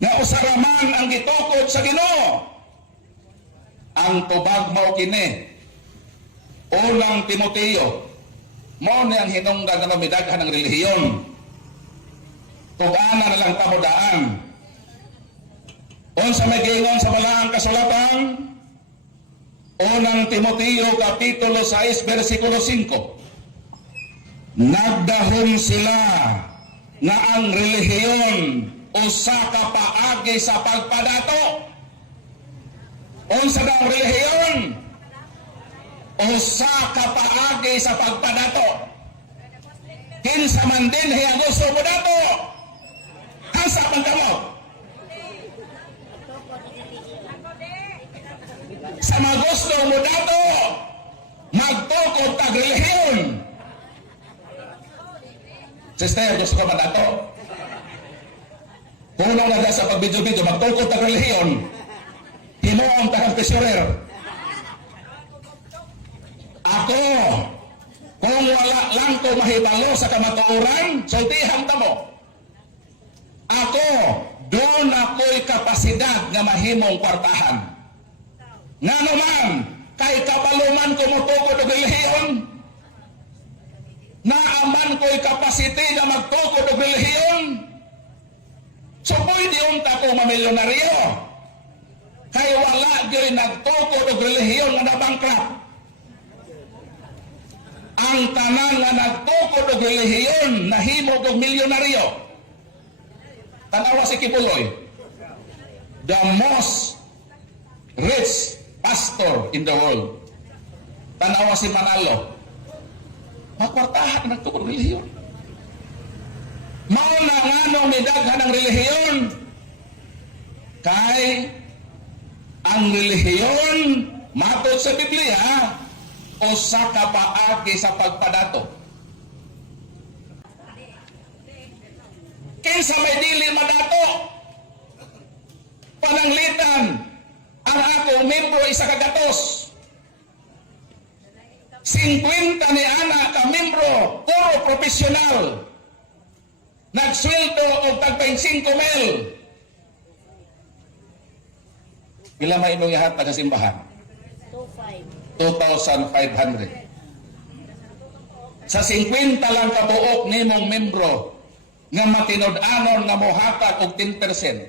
nga usaraman ang gitukod sa Ginoo. Ang tubag mao kini. Unang Timoteo, mao ni ang hinungdan nga midaghan ng relihiyon. Tug-ana na lang tamudaan. Unsa may giingon sa balaang kasulatan? Unang Timoteo kapitulo 6 bersikulo 5. Nagdahom sila nga ang relihiyon usa ka paagi sa pagpadato. Unsa daw relihiyon? Usa ka paagi sa pagpadato. Kinsa man din hiya gusto mo dato. Asa man kamo? Sa mga gusto mo dato, magtukod tag relihiyon. Sister, gusto ko ba dato? Kung lang na sa pagbidyo-bidyo, magtukod tag relihiyon, himuon takang pesurer. Ako, kung wala lang ko mahibalo sa kamatuoran, sultihan ta mo. Ako, doon ako'y kapasidad nga mahimong kwartahan. Nga naman, kay kapaluman ko mutukod og relihiyon, naaman ko'y kapasite nga magtukod og relihiyon, so pwede unta ko mamilyonaryo. Kay wala gyud nagtukod og relihiyon nga nabangkrap. Ang tanan nga nagtukod og relihiyon nahimo og milyonaryo. Tanawa si Kibuloy, the most rich pastor in the world. Tanawa si Manalo, makwartahan nagtukod og relihiyon. Mao na nganong midaghan ang relihiyon kay ang relihiyon matod sa Biblia usa ka paagi sa pagpadato. Kinsa may dili madato? Pananglitan ang akong membro isa ka gatos. 50 ni ana ka membro, puro profesional. Nagsweldo og tagpay 5,000. Pila may imong ihatag sa simbahan? 2,500. Sa 50 lang kabuok nimong membro nga matinud-anon nga mohatag og 10%.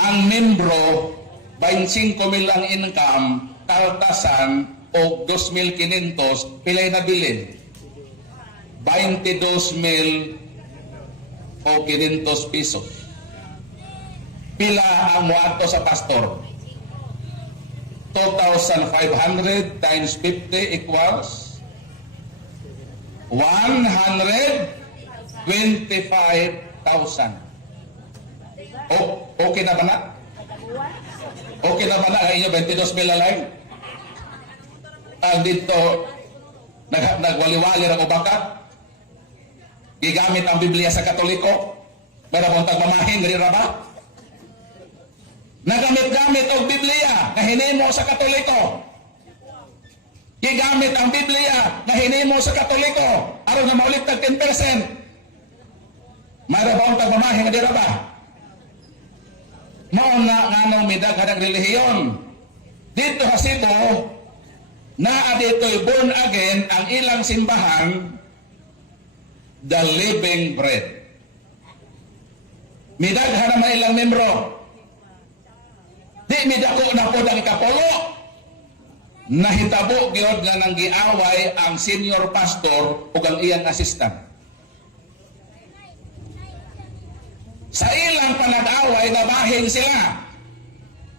Ang membro 25,000 ang income, kaltasan og 2,500 pilay na bilin. 22,000 o 500 pesos. Pila ang muadto sa pastor? 2,500 times 50 equals 125,000. Okay na ba na? Okay na ba na ang inyo 22,000 na lang? Dito, nagwaliwali ng ubakat. Gigamit ang Biblia sa Katoliko. Meron mong tagmamahin, ganyan ba? Nagamit-gamit ang Biblia na hinimo sa Katoliko. Gigamit ang Biblia na hinimo sa Katoliko. Aron na maulit tag 10%. Meron ba ang tagmamahin, ganyan ba? Maon na nga nang midaghan ang relihiyon. Dito sa Cebu, naa dito'y born again ang ilang simbahan, the Living Bread. Midaghan naman ilang membro. Di midako na po ang ikapolo. Nahitabo gyud nga nang giaway ang senior pastor ug ang iyang assistant. Sa ilang panag-away nabahin sila.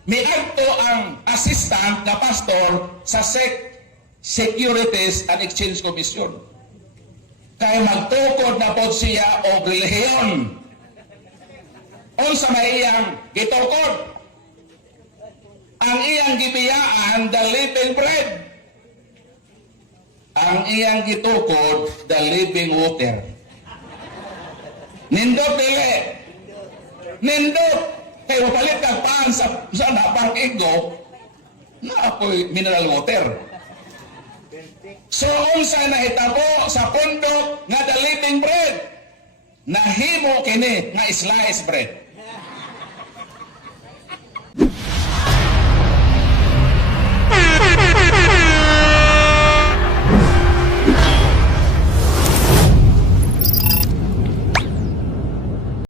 Miadto ang assistant na pastor sa Securities and Exchange Commission. Kaya magtukod na po siya o relihiyon. Unsa may iyang gitukod? Ang iyang gibiyaan, the living bread. Ang iyang gitukod, the living water. Nindot dili. Nindot. Kaya mapalit kang paan sa napang igo, na ako'y mineral water. So, unsa nahitabo sa pundok nga the living bread. nahimo kini nga slice bread.